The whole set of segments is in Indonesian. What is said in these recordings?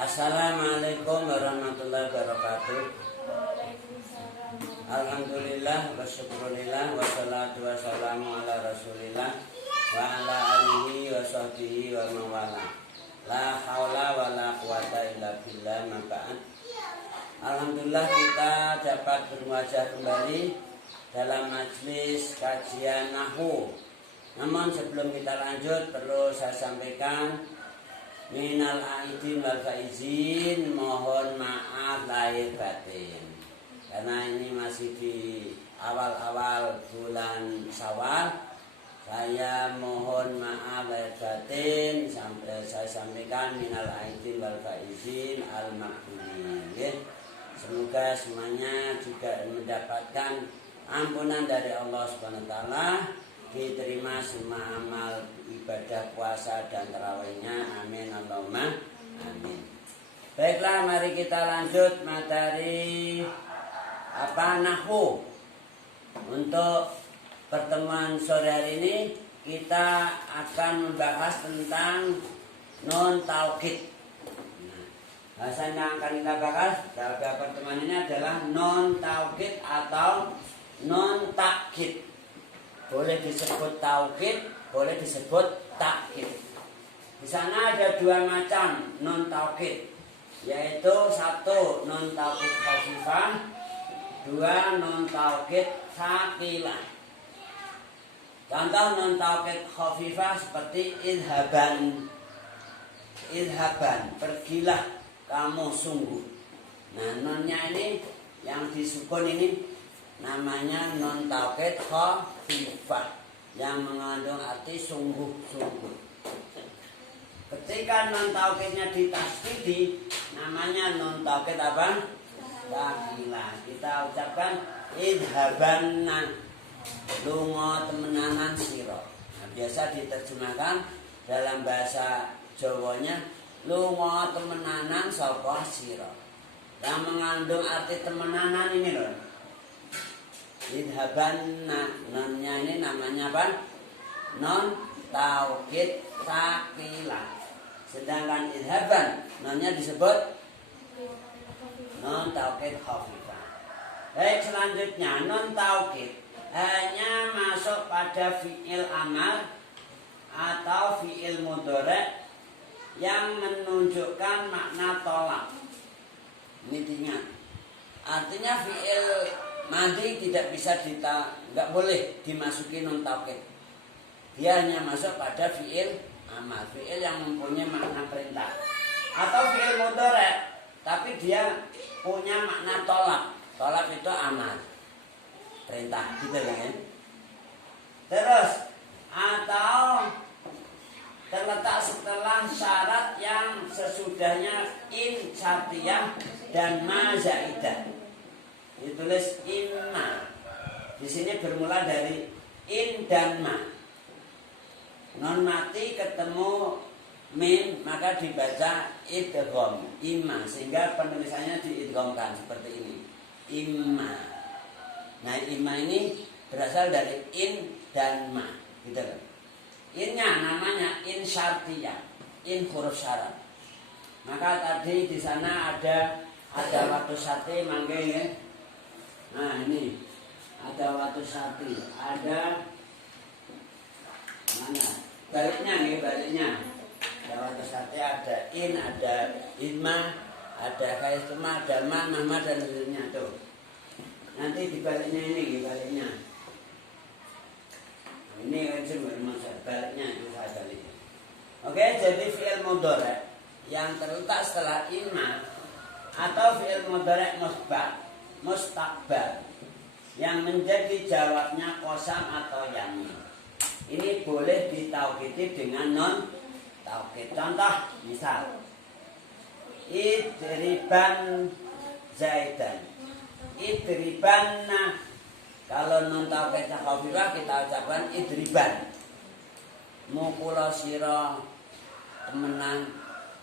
Assalamualaikum warahmatullahi wabarakatuh. Alhamdulillah wa syukurillah wassalatu wassalamu ala rasulillah wa ala alihi wa sahbihi wa mawala. La haula wa la quwata illa billah, ma ba'd. Alhamdulillah kita dapat berwajah kembali dalam majelis kajian nahwu. Namun sebelum kita lanjut perlu saya sampaikan minal aidin wal faizin, mohon maaf lahir batin. Karena ini masih di awal-awal bulan Syawal, saya mohon maaf lahir batin. Sampai saya sampaikan minal aidin wal faizin al maqburin. Semoga semuanya juga mendapatkan ampunan dari Allah Subhanahu wa taala, diterima semua amal ibadah puasa dan tarawihnya, amin Allahumma amin. Baiklah, mari kita lanjut materi nahwu. Untuk pertemuan sore hari ini kita akan membahas tentang nun taukid. Bahasan yang akan kita bahas pada pertemuan ini adalah nun taukid atau nun takkid. Boleh disebut taukid, boleh disebut takkid. Di sana ada dua macam nun taukid, yaitu satu nun taukid khafifah, dua nun taukid tsaqilah. Contoh nun taukid khafifah seperti idhaban, pergilah kamu sungguh. Nah, nunnya ini yang disukun ini namanya nun taukid khafifah yang mengandung arti sungguh-sungguh. Ketika nun taukidnya ditasdidi namanya nun taukid apa? Tsaqilah. Kita ucapkan idhabanna, lunga temenanan sira. Nah, biasa diterjemahkan dalam bahasa Jawanya lunga temenanan sapa sira. Yang mengandung arti temenanan ini loh. Idhabanna, nonnya ini namanya apa? Non taukid tsaqilah. Sedangkan idhaban, nonnya disebut non taukid khafifah. Baik, selanjutnya non taukid hanya masuk pada fi'il amal atau fi'il mudhari' yang menunjukkan makna tolak. Ini diingat. Artinya fi'il madi tidak bisa nggak boleh dimasuki nun taukid. Dia hanya masuk pada fi'il amal, fi'il yang mempunyai makna perintah. Atau fi'il mudhari', tapi dia punya makna tolak. Tolak itu amal, perintah, gitu kan? Terus atau terletak setelah syarat yang sesudahnya in syartiyah dan ma zaidah. Ditulis imma. Di sini bermula dari in dan ma. Non mati ketemu min maka dibaca idgham imma, sehingga penulisannya diidghamkan seperti ini. Imma. Nah, imma ini berasal dari in dan ma, gitu kan. Innya namanya in syartiyah, in huruf syarat. Maka tadi di sana ada waktu syarti mangke ya. Nah, ini ada waktu syarti, ada mana? Baliknya nih, baliknya. Ada waktu syarti, ada in, ada inma, ada kaituma, ada ma, mama dan lainnya tuh. Nanti dibaliknya ini, dibaliknya. Ini kan baliknya itu saya balik. Oke, jadi fi'il mudhari' yang terletak setelah inma atau fi'il mudhari' mustaqbal yang menjadi jawabnya qasam atau yamin. Ini boleh ditaukidi dengan non taukid. Contoh misal idriban zaidan, idribanna. Kalau non taukidnya khafifah kita ucapkan idriban. Mukula sira temenan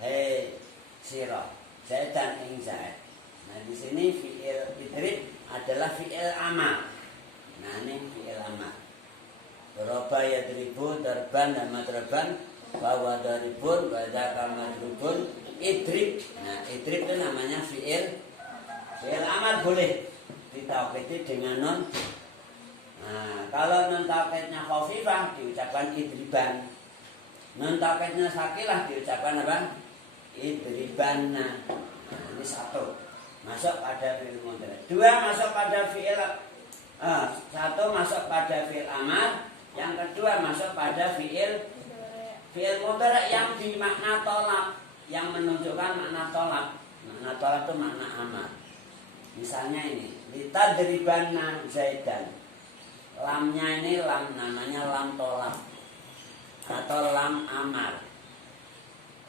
hei sira zaidan ing zaid. Nah, di sini fi'il idrib adalah fi'il amal. Nah, ini fi'il amal. Daraba yadribu darban dan madraban bahwa daribun wadaka madrubun idrib. Nah, idrib itu namanya fi'il amar, boleh ditaukidi dengan nun. Nah, kalau nun taukidnya khafifah diucapkan idriban. Nun taukidnya sakilah diucapkan apa? Idribanna. Nah, ini satu masuk pada fi'il mudhari. Dua masuk pada fi'il satu masuk pada fi'il amar, yang kedua masuk pada fi'il mudhari yang bermakna tolak, yang menunjukkan makna tolak. Makna tolak itu makna amar. Misalnya ini, litadribanna Zaidan. Lamnya ini lam, namanya lam tolak atau lam amar.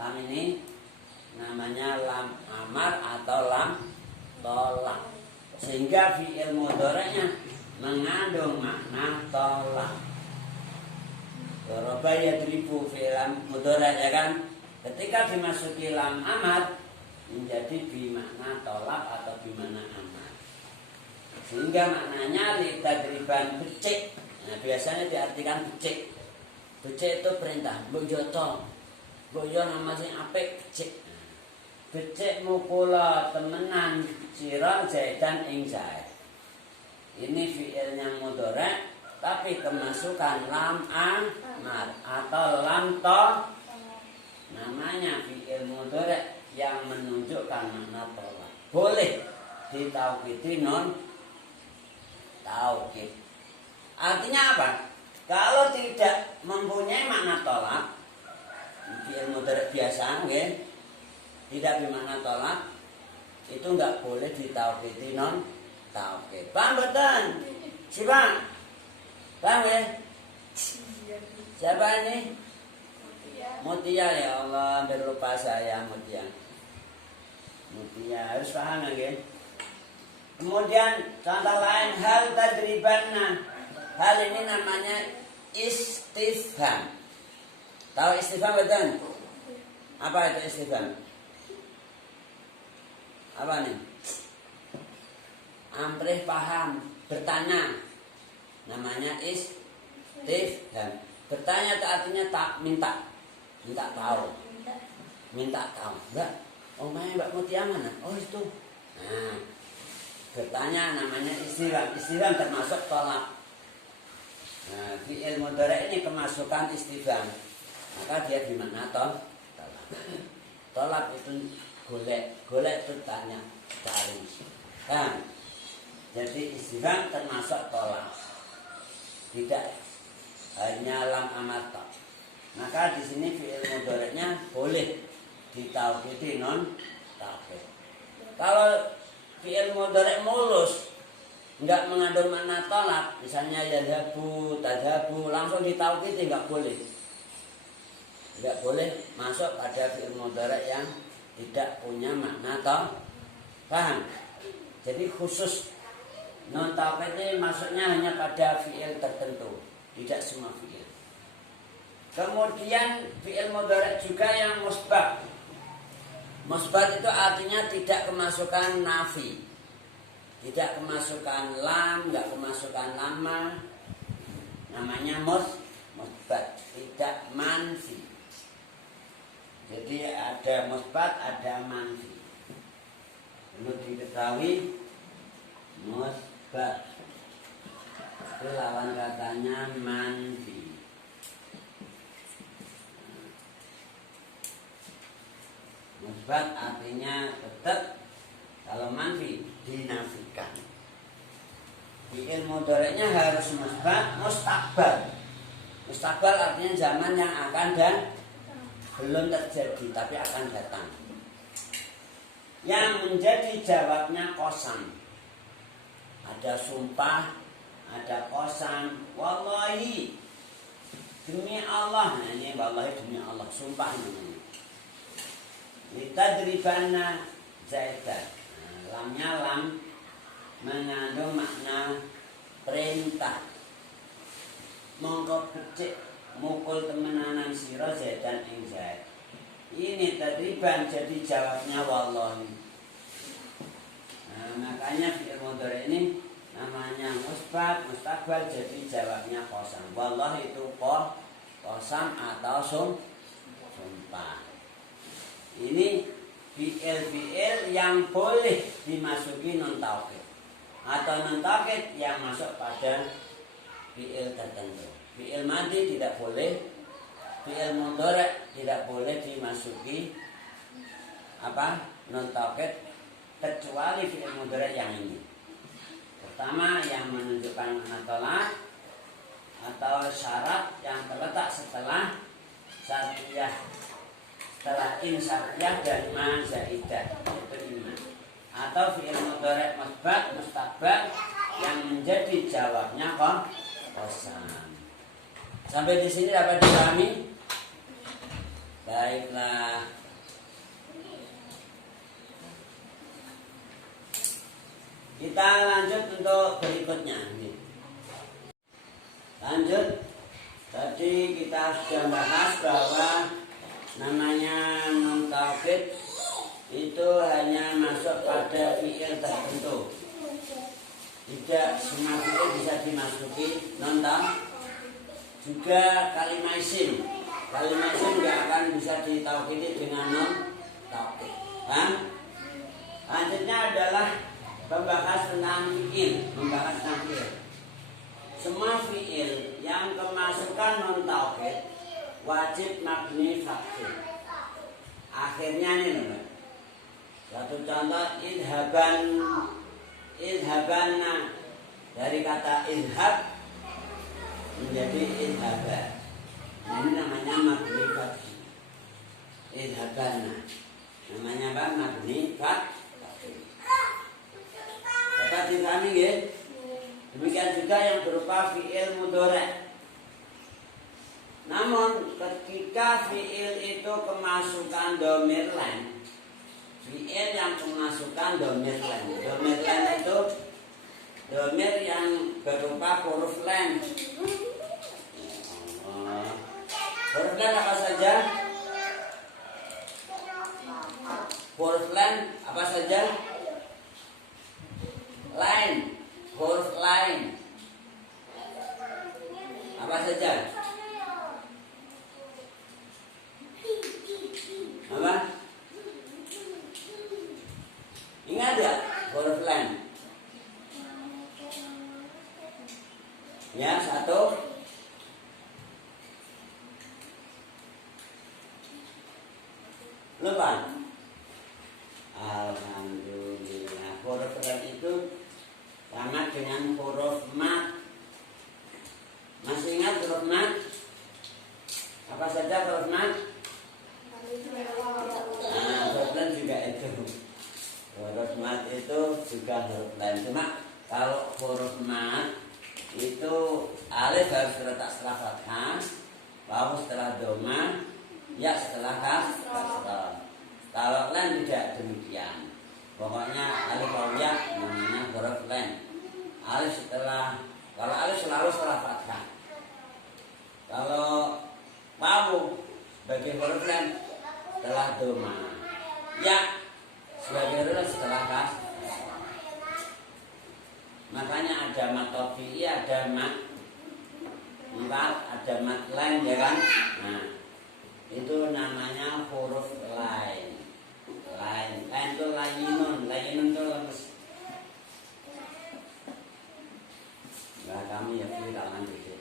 Lam ini namanya lam amar atau lam tolak. Sehingga fi'il mudhari'nya mengandung makna tolak. Daraba yadribu fi'il mudhari' ya kan? Ketika dimasuki lam amar menjadi bimakna tolak atau bimakna amar. Sehingga maknanya litadriban becik. Nah, biasanya diartikan becik. Becik itu perintah, mbok joto. Mbok yo nama sing apik becik. Becik mukula temenan sira Zaidan ing Zaid. Ini fi'ilnya mudhari' tapi kemasukan lam amar atau lam to. Namanya fi'il mudhari' yang menunjukkan makna tolak. Boleh ditaukidi non taukid. Artinya apa? Kalau tidak mempunyai makna tolak, fi'il mudhari' biasa nggih, tidak bermakna tolak, itu enggak boleh ditaukidi non taukid. Paham betul? Siapa? Paham ya? Siapa ini? Mutia, ya Allah, hampir lupa saya Mutia. Mutia harus paham ya. Kemudian contoh lain, hal tadribanna. Hal ini namanya istifham. Tahu istifham betul? Apa itu istifham? Apa nih? Amrih paham, bertanya. Namanya istifham. Bertanya itu artinya tak minta. Minta tahu. Minta tahu. Mbak, omanya Mbak Mutia mana? Oh itu. Nah, bertanya namanya istifham. Istifham termasuk tolak. Nah, fi'il mudhari' ini kemasukan istifham. Maka dia bermakna tolak. Tolak itu golek. Golek itu tanya, cari. Nah, jadi istifham termasuk tolak. Tidak hanya lam amar. Maka di sini fi'il mudhari'nya boleh ditaukidi non taukid. Kalau fi'il mudhari' mulus enggak mengandung makna tolak, misalnya yadhabu, tadhabu, langsung ditaukidi enggak boleh. Enggak boleh masuk pada fi'il mudhari' yang tidak punya makna tolak. Paham? Jadi khusus non taukid ini masuknya hanya pada fi'il tertentu, tidak semua fi'il. Kemudian fi'il mudhari' juga yang musbat. Musbat itu artinya tidak kemasukan nafi, tidak kemasukan lam, tidak kemasukan lama. Namanya musbat, tidak manfi. Jadi ada musbat, ada manfi. Perlu diketahui musbat itu lawan katanya manfi. Musbat artinya tetap, kalau manfi dinafikan. Fi'il mudhari'nya harus musbat, mustaqbal. Mustaqbal artinya zaman yang akan dan belum terjadi tapi akan datang. Yang menjadi jawabnya qasam. Ada sumpah, ada qasam. Wallahi, demi Allah. Nah, ini wallahi demi Allah, sumpah namanya. Litadribanna Zaidan. Lamnya lam mengandung makna perintah. Mongko becik mukul temenanan sira Zaidan ing Zaid. Ini tadriban jadi jawabnya wallahi. Nah, makanya fi'il mudhari' ini namanya musbat, mustaqbal, jadi jawabnya qasam. Wallahi itu qasam atau sumpah. Ini fi'il yang boleh dimasuki non taukid atau non taukid yang masuk pada fi'il tertentu. Fi'il madhi tidak boleh, fi'il mudhari' tidak boleh dimasuki non taukid kecuali fi'il mudhari' yang ini. Pertama yang menunjukkan makna tolak atau syarat yang terletak setelah syartiyah, setelah in syartiyah dan ma zaidah, itu iman. Atau fi'il mudhari' musbat mustaqbal yang menjadi jawabnya qasam. Sampai di sini dapat dipahami? Baiklah. Kita lanjut untuk berikutnya. Lanjut. Tadi kita sudah bahas bahwa namanya non taukid itu hanya masuk pada fi'il tertentu. Tidak semua fi'il bisa dimasuki non taukid. Juga kalimat isim. Kalimat isim tidak akan bisa ditaukidi dengan non taukid. Lanjutnya adalah membahas tentang fi'il, membahas tentang fi'il. Semua fi'il yang kemasukan non taukid wajib mabni fathah. Akhirnya ini loh. Satu contoh idhabanna dari kata idhab menjadi idhaban. Ini namanya mabni fathah. Idhabanna namanya apa? Mabni fathah. Dapat dipahami ya? Demikian juga yang berupa fi'il mudhari'. Namun ketika fi'il itu kemasukan dhamir lam, fi'il yang kemasukan dhamir lam. Dhamir lam itu dhamir yang berupa huruf lam. Huruf lam apa saja? Huruf lam apa saja? Lain, huruf lain. Apa saja? Apa? Ingat ya huruf lain? Ya, satu. Lupa. Alhamdulillah. Huruf lain itu sama dengan huruf mat. Masih ingat huruf mat? Apa saja huruf mat? Huruf lam juga itu. Huruf mat itu juga huruf lam. Cuma kalau huruf mat itu alif harus terletak setelah fathah, waw setelah doma, ya setelah kasrah. Kalau lam tidak demikian. Pokoknya alif waw ya namanya huruf lam. Alif kalau alif selalu setelah fathah. Kalau waw sebagai huruf lam setelah doma. Ya sebagai huruf setelah kasrah. Makanya ada mat tofi'i, ada mat empat, ada mat lain ya kan. Nah itu namanya huruf lain. Lain itu layinun itu lemes. Nah kami ya pilih kalangan dikit.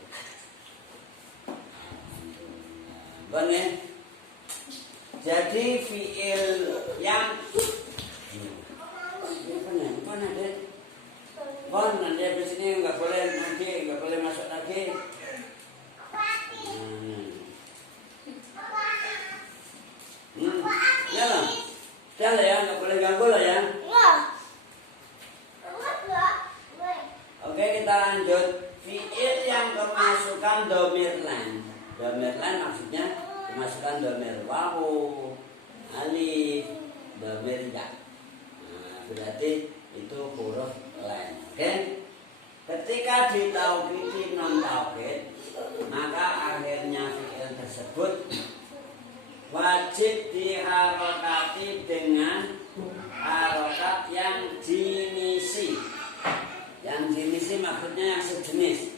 Benar. Jadi fi'il yang mana deh? Kon nanti habis ini nggak boleh masuk lagi. Ya lah, jalan ya, nggak boleh ganggu lah ya. Oke kita lanjut. Fi'il yang kemasukan dhamir lam. Dhamir lam maksudnya kemasukan dhamir wawu, alif, dhamir ya. Nah, berarti itu huruf lam. Oke. Ketika ditaukidi non taukid, maka akhirnya fi'il tersebut wajib diharokati dengan harokat yang jinisi. Yang jinisi maksudnya yang sejenis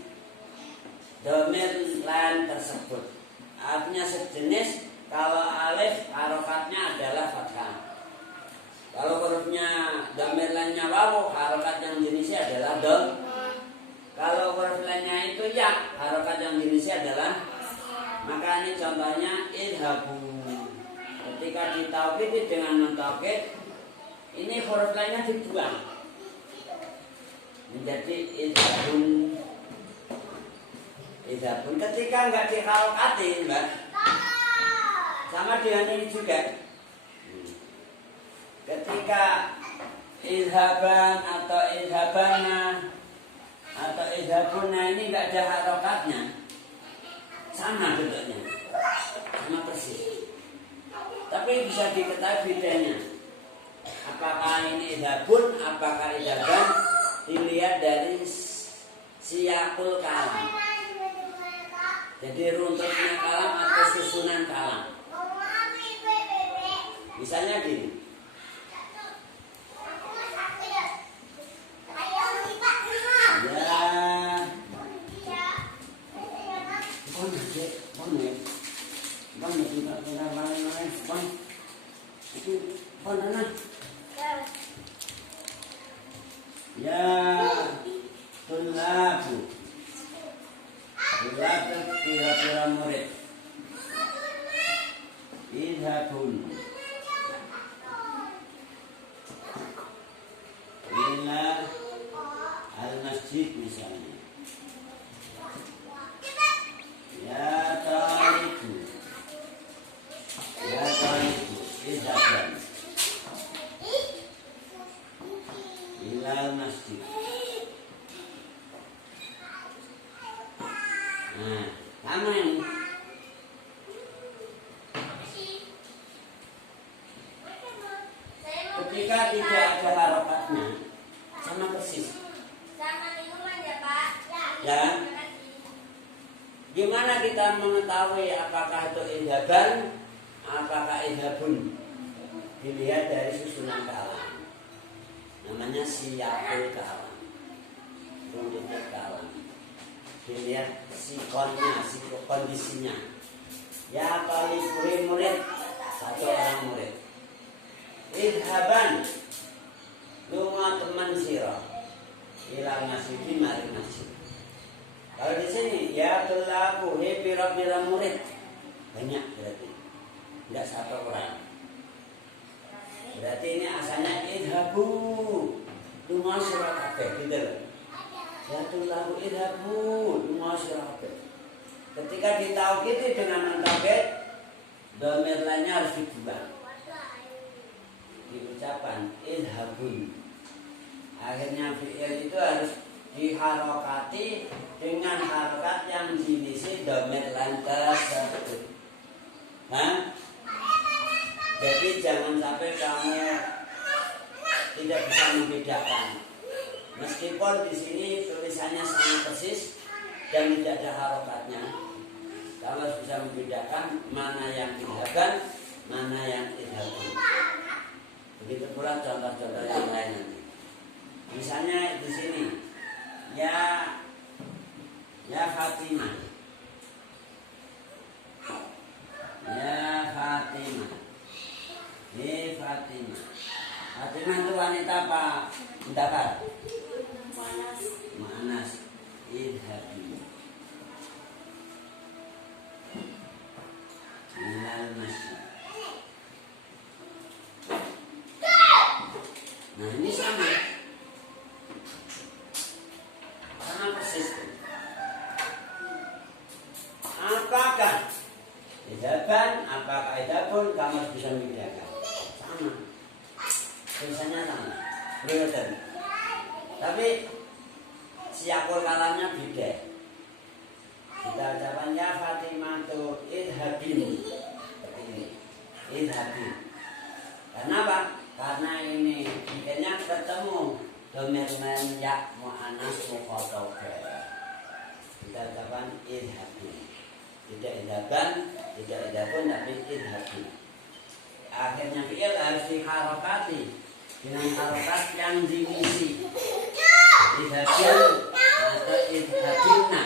dhamir lam tersebut. Artinya sejenis Kalau alif harokatnya adalah fathah. Kalau hurufnya dhamir lainnya wawu, harokat yang jenisnya adalah dom. Kalau huruf lainnya itu ya, harokat yang jenisnya adalah. Maka ini contohnya idhabu. Ketika ditaukid dengan non-taukid, ini huruf lainnya dibuang menjadi idhabun. Idhabun ketika nggak diharokatin, Mbak, sama dengan ini juga. Ketika idhaban atau idhabana atau idhabuna ini nggak ada harokatnya, sama bentuknya, sama persis. Tapi bisa diketahui bedanya. Apakah ini idhabun, apakah idhaban, dilihat dari siyakul kalam. Jadi runtutnya kalam atau susunan kalam. Misalnya gini. Ya tulabu, tulabu kira-kira murid. Idhabun ila al-masjid misalnya. Ya talibu, ya talibu, idhabun ila al-masjid. Nah, sama ini. Ketika tidak ada harokatnya, sama persis. Sama lingkungan ya Pak. Ya. Gimana kita mengetahui apakah itu idhaban, apakah idhabun? Dilihat dari susunan kalam. Namanya siyakul kalam, runtutnya kalam. Dilihat sikonnya, kondisinya. Ya taliburi murid, satu orang murid. Idhaban lunga teman sira ila masjid mari masjid. Kalau di sini ya tulabu he pira-pira murid, banyak berarti. Tidak satu orang. Berarti ini asalnya idhabu lunga sira kabeh gitu loh. Ya tulabu idhabu lunga sira kabeh. Ketika ditaukid dengan non-taukid, dhamir lainnya harus dibuang. Diucapan idhabun. Akhirnya fi'il itu harus diharokati dengan harokat yang diisi dhamir lain tersebut. Nah, jadi jangan sampai kamu tidak bisa membedakan. Meskipun di sini tulisannya sama persis dan tidak ada harokatnya, kamu harus bisa membedakan mana yang idhaban, mana yang idhabun. Begitu pula contoh-contoh yang lain nanti. Misalnya di sini, ya Fatimah, ya Fatimah, ini Fatimah. Fatimah itu wanita apa? Mendakar. Manas. Idhabi. Minal masjid. Nah ini sama persis. Apakah idhaban, apakah idhabun, kamu harus bisa membedakan. Sama, tulisannya sama, betul. Tapi siyakul kalamnya beda. Kita ucapkan ya Fatimah tu idhabin, seperti ini, idhabin. Kenapa? Karena ini bikinnya ketemu dhamir ya mu'annas mukhatab. Kita ucapkan idhabin. Tidak idhaban, tidak idhabun, tapi idhabin. Akhirnya fi'il harus diharokati dengan harokat yang diisi. Idhabin atau idhabinna.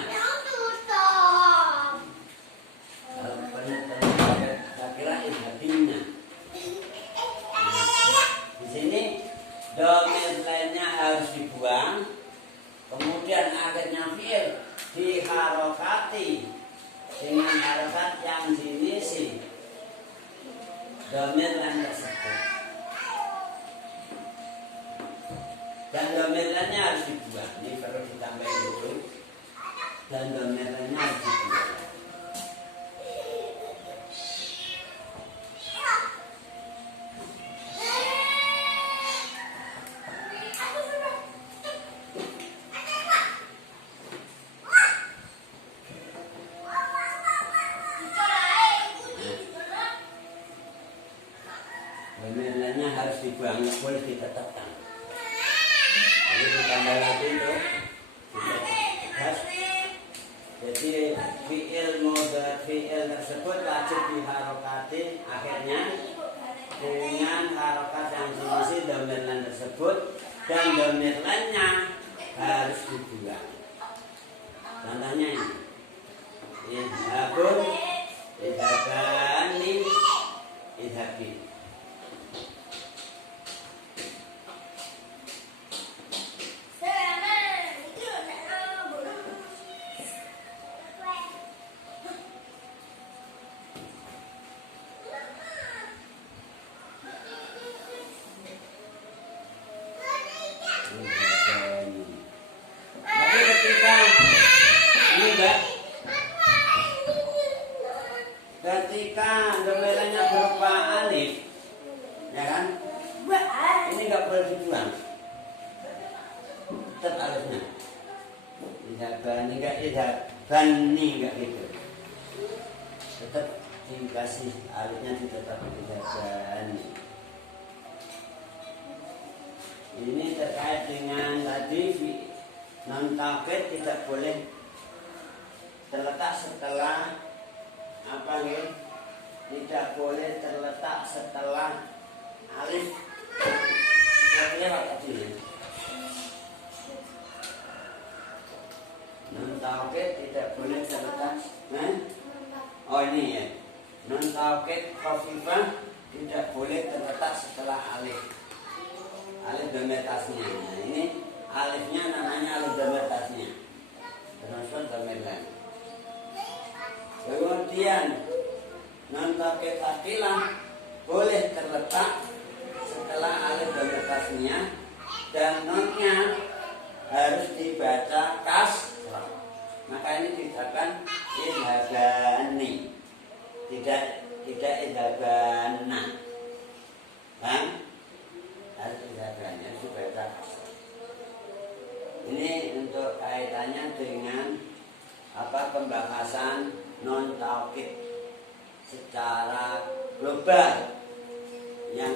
Kalau penuh pakai harokati dengan harokat yang diisi dhamir lan tersebut. Dan dhamir lannya harus dibuang. Ini perlu ditambahin dulu. Dan dhamir lannya harus dibuang. Dhamir harus dibuang, boleh ditetapkan. Jadi ditambah lagi itu. Jadi fi'il tersebut wajib diharokati akhirnya dengan harokat yang diisi dhamir lan tersebut, dan dhamir lannya harus dibuang. Contohnya ini, idhabun, idhabani, idhabin. Tapi ketika ini enggak, ketika dhamir-nya berupa alif, ya kan? Ini enggak boleh dibuang. Tetap alifnya. Idhabani enggak, idhabani enggak gitu. Tetap dikasih alifnya, tetap idhabani. Ini terkait dengan tadi non taukid tidak boleh terletak setelah apa nih? Tidak boleh terletak setelah alif. Artinya apa tadi? Non taukid tidak boleh terletak. Oh ini ya. Non taukid khafifah tidak boleh terletak setelah alif. Alif dhamir tasnya. Nah, ini alifnya namanya alif dhamir tasnya. Termasuk dhamir lan. Kemudian non taukid tsakilah boleh terletak setelah alif dhamir tasnya, dan nonnya harus dibaca kasrah. Maka ini dikatakan idhabani. Tidak idhabana. Kan? Harus idhabani, harus dibaca kasrah. Ini untuk kaitannya dengan pembahasan non taukid secara global yang